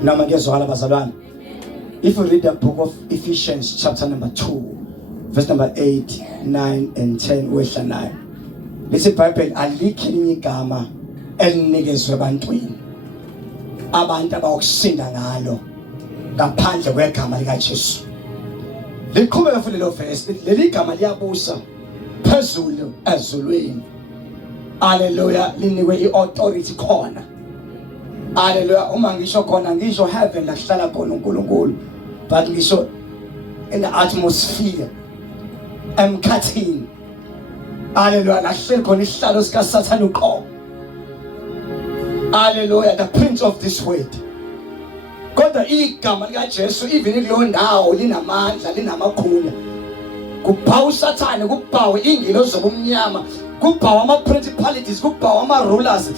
If you read the book of Ephesians chapter number 2, verse number 8, 9 and 10, wehla 9. Lithi iBhayibheli alikho elinye igama elinikezwe ebantwini abantu abayokusinda ngalo ngaphandle kwegama likaJesu. Liqhubeka futhi lo verse, leli gama liyabusa phezulu ezulwini. Hallelujah, linikwe iauthority khona. Hallelujah, uma ngisho khona ngisho heaven la kuhlala khona uNkulunkulu, but ngisho in the atmosphere emkhathini. Hallelujah, la kuhleli khona isihlalo sika Satan uqobo. Hallelujah, the prince of this world. Kodwa igama likaJesu even kuleyo ndawo linamandla, linamakhulu. Kuphawu uSathane, kuphawu ingilosi zobumnyama, kuphawu ama-principalities, kuphawu ama-rulers,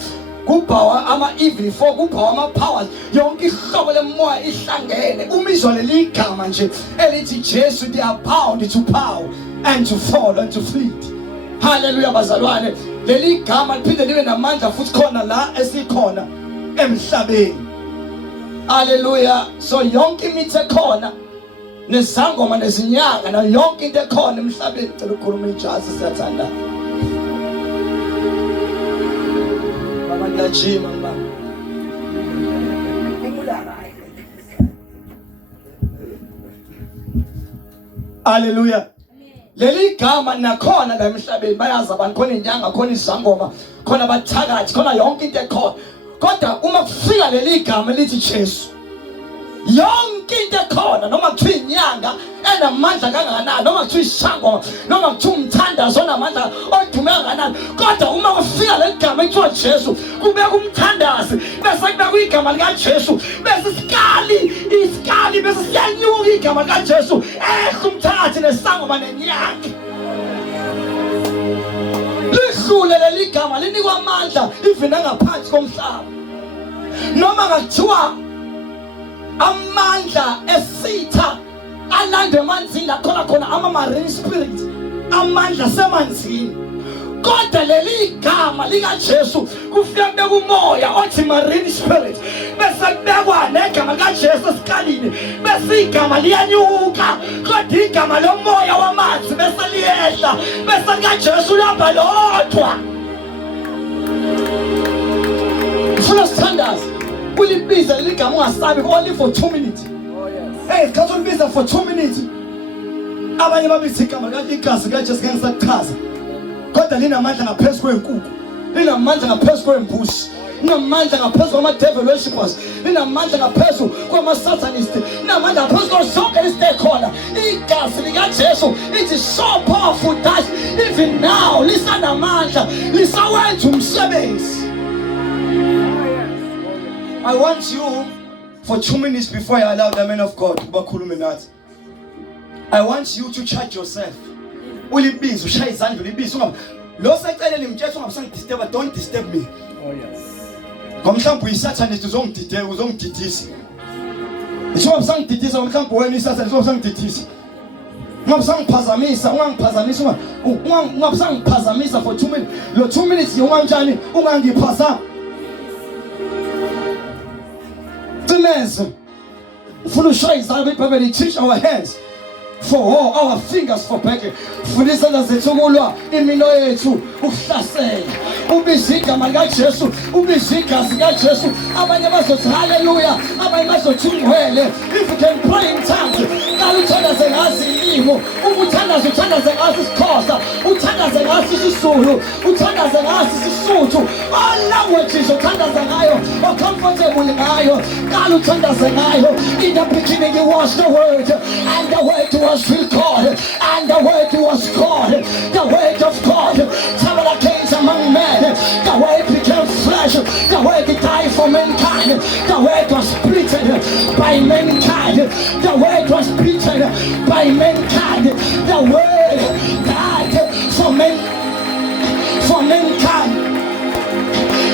kuphawu ama-evil folk, kuphawu ama-powers, yonke ihlobo lemoya ihlangene. Umizwa leli gama nje elithi Jesu, they are bound to power and to fall and to flee. Hallelujah bazalwane, leli gama liphinde libe namandla futhi khona la esikhona emhlabeni. Hallelujah. So yonke imithi ekhona nezangoma nezinyanga na yonke into ekhona emhlabeni, cela ukukhuluma ijazi siyathanda. Baba ngiyajima baba. Hallelujah. Leli gama nakhona la emhlabeni bayazi abantu, khona inyanga, khona izangoma, khona abathakathi, khona yonke into ekhona. Kodwa uma kufika leli gama lithi Jesu, yonke into ekhona, noma kuthiwa inyanga enamandla kangakanani, noma kuthiwa isangoma, noma kuthiwa umthandazo onamandla odume kangakanani, kodwa uma kufika leli gama ekuthiwa Jesu, kubeka umthandazi, bese kubeka igama likaJesu, bese isikali bese siyanyuka igama likaJesu, umthandazi nesangoma nenyanga. Lihlule leli gama linikwa amandla even angaphansi komhlaba. Noma ngathiwa amandla esitha alande emanzini la khona ama-marine spirit, amandla semanzini. Kodwa leli gama likaJesu kufika kubeka umoya othi marine spirit, bese kubekwa negama likaJesu esikalini, bese igama liyanyuka. Kodwa igama lomoya wamanzi bese liyehla, bese likaJesu lihamba lodwa. Ufuna sithandaze ulibiza leli gama ungasabi only for 2 minutes. Oh yes. Hey, sikhathi ulibiza for 2 minutes. Abanye babithi igama likaJesu ngeke ngisachaza. Kodwa linamandla ngaphezu kwenkukhu, linamandla ngaphezu kwembusi, linamandla ngaphezu kwama-devil worshippers, linamandla ngaphezu kwama-satanists, linamandla ngaphezu kwazonke izikhona. Igazi likaJesu, it is so powerful that even now lisanamandla, lisawenza umsebenzi. I want you for 2 minutes before I allow the man of God ukubakhuluma nathi. I want you to charge yourself. Ulibiza ushaya izandla ulibiza ungaba lo seceleni ngitshela ungabusangidisturb, don't disturb me. Oh yes. Ngomhlawumbe uyisatanist uzongididisa. Ngisho ungabusangididisa ngomhlawumbe wena isatanist uzongididisa. Ungabusangiphazamisa, ungabusangiphazamisa for 2 minutes. Lo 2 minutes unganjani ungangiphasa. Timeza. Ufuna ushaya izandla iBhayibheli teach our hands for war, our fingers for backing. Fundisa nazethu kulwa imino yethu ukuhlasela. Ubiza igama likaJesu, ubiza igazi likaJesu. Abanye bazothi hallelujah, abanye bazothi ungcwele. If you can pray in tongues, uthandaze ngazi ilimo, uthandaze ngazi isiXhosa, uthandaze ngazi isiZulu, uthandaze ngazi isiSuthu. All languages uthandaze ngayo, comfortable ngayo, uthandaze ngayo. In the beginning it was the word, and the word was with God, and the word was God. The word of God tabernated among men. The word became flesh. The word died for mankind. The word was preached by mankind. The word was preached by mankind. The word died for mankind.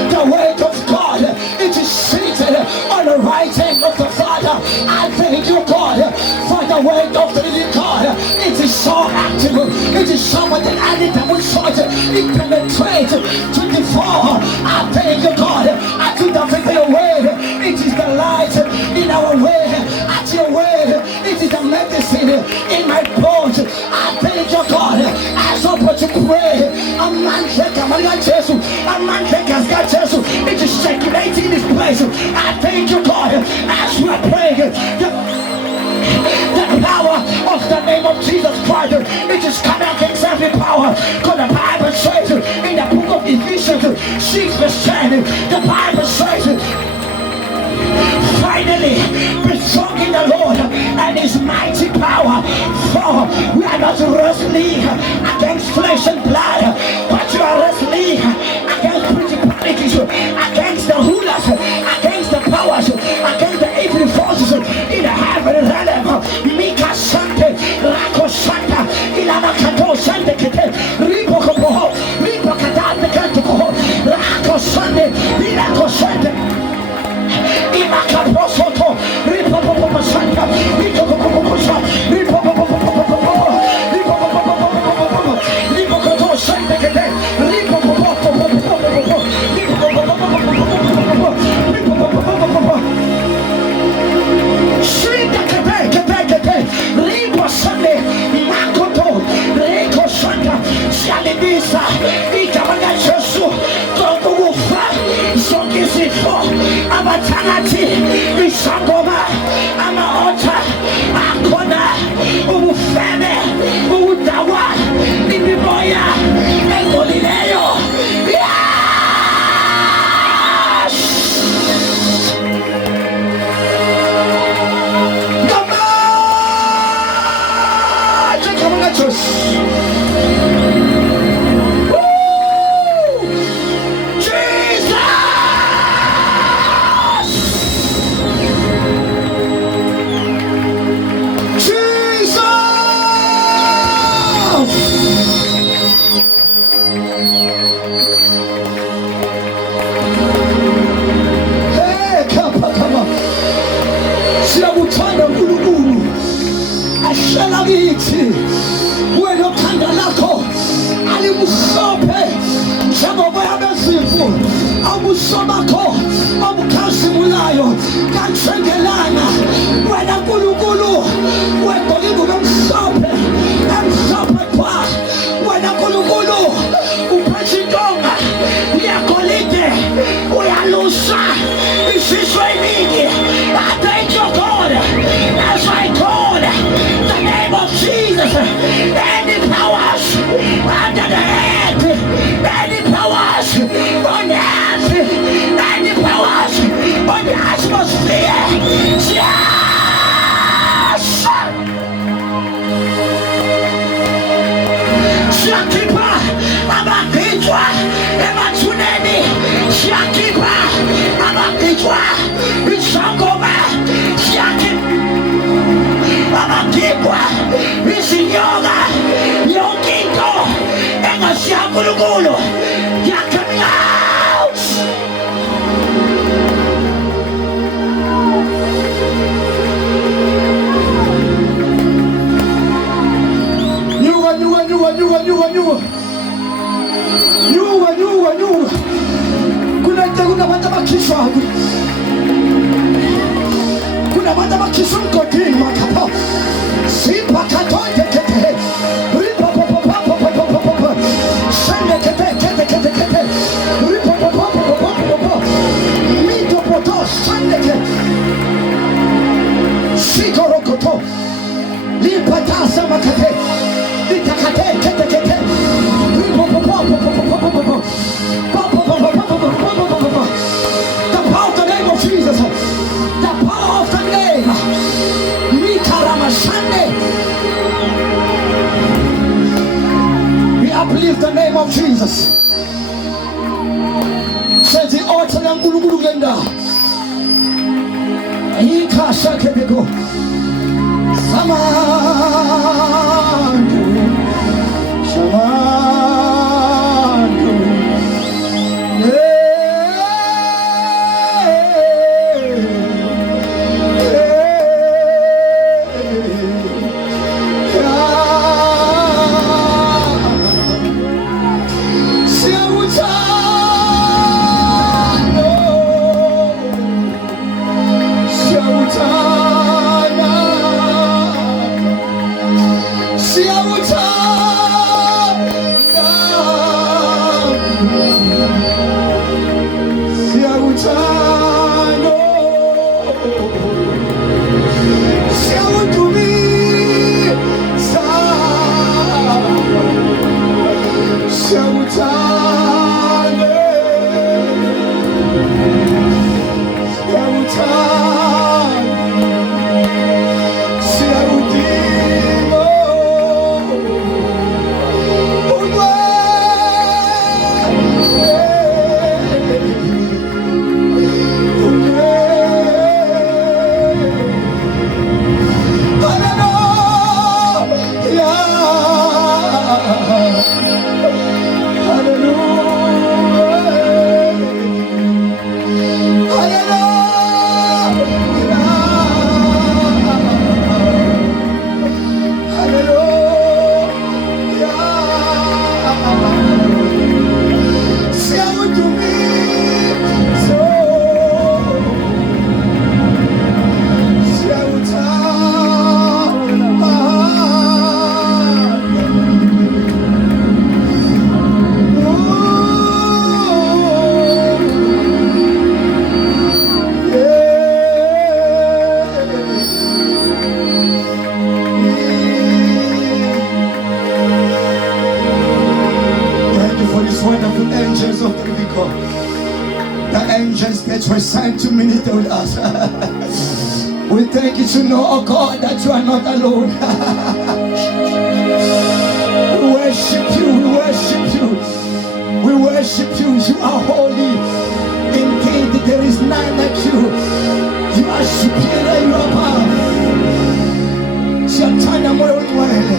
The word of God, it is seated on the right hand of the Father. I thank you, God, for the word of the living God. It is so active. It is sharper than any double sword. It penetrates to devour. I thank you, God. I could not take it away. It is the light. It in our way, at your way. It is a medicine in my bones. I thank you, God, as I put to pray. A man has got Jesus. It is circulating in this place. I thank you, God, as we are praying. The power of the name of Jesus Christ, it is coming against every power. Because the Bible says in the book of Ephesians 6:10, the Bible says, finally, be strong in the Lord and his mighty power. For we are not wrestling against flesh and blood, but you are wrestling against principalities, against the rulers, against the powers, against the evil forces in the heavenly realm. Mika Sante, Rako Santa, Ilama Kato Sante Kete, Ripo Kopo, Ripo Katante Kanto, Rako Sante, Ilako Sante. Imakaprosoto, Ripopopo Santa, Ripopopo Santa, Ripopopo, Ripopopo Santa, Ripopopo, Shinda Kete, Ripo Sande, Makoto, Rico Santa, Sialibisa, Ikamanga Jesu, Togo Ufa, Sokisifo, Abatanati, Isangoma, Amaota, Akona, Ufeme, Udawa, Ibiboya, Engolileyo. Yes! Come on, let's go. Siyakutanda uNkulunkulu ahlela kithi wena othanda lakho alimhlophe njengoboya bezimvu ubuso bakho obukhazimulayo kanjengelanga wena Nkulunkulu wegqoke ingubo emhlophe kwa wena Nkulunkulu uphethe intonga yegolide uyalusa isizwe eningi. I thank you, God, as I call the name of Jesus. Any powers under the earth, any powers on the earth, any powers on the atmosphere, yes! Shakipa, Abakitwa, Ematuneni, Shakipa, Abakitwa, Isangoma, Shaki, Abakitwa, Isinyoga, Yokito, Engashiangulugulu, you're coming out! Nyua. Kuna matabakisho hapo. Kuna matabakisho mkodini makapa. Sipa katote kete. Ripa papa. Shende kete. Ripa papa. Mito poto shende kete. Sikorokoto. Lipa tasa makate. Litakate kete. Ripa papa. The power of the name of Jesus. The power of the name. We uplift the name of Jesus. Says the altar ng Nkulunkulu ganda. Ikasha kebego. Shamandu. Were sent to minister with us. We thank you to know, oh God, that you are not alone. We worship you, we worship you, we worship you. You are holy. Indeed, there is none like you. You are superior, you are powerful. Shatana moyo wale.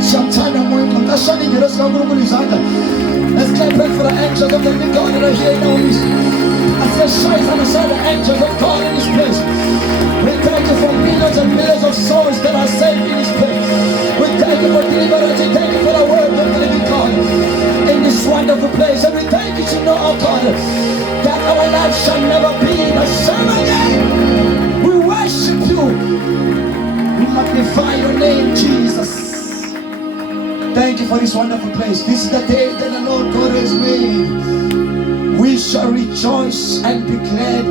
Shatana moyo wale. Tashani ngelo sikangulu izandla. Let's clap for the angels of the living God that are here now. As they shine on the side of the angels of God in this place. We thank you for millions and millions of souls that are saved in this place. We thank you for deliverance. We thank you for the word of the living God in this wonderful place. And we thank you to know, oh God, that our life shall never be the same again. We worship you. We magnify your name, Jesus. Thank you for this wonderful place. This is the day that the Lord God has made. We shall rejoice and be glad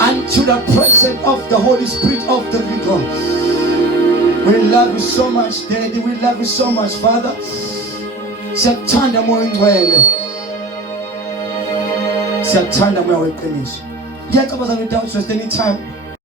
unto the presence of the Holy Spirit of the living God. We love you so much, Daddy. We love you so much, Father. Siyathanda moya ngcwele. Siyathanda moya weqiniso. Ngiyacabanga without just any time.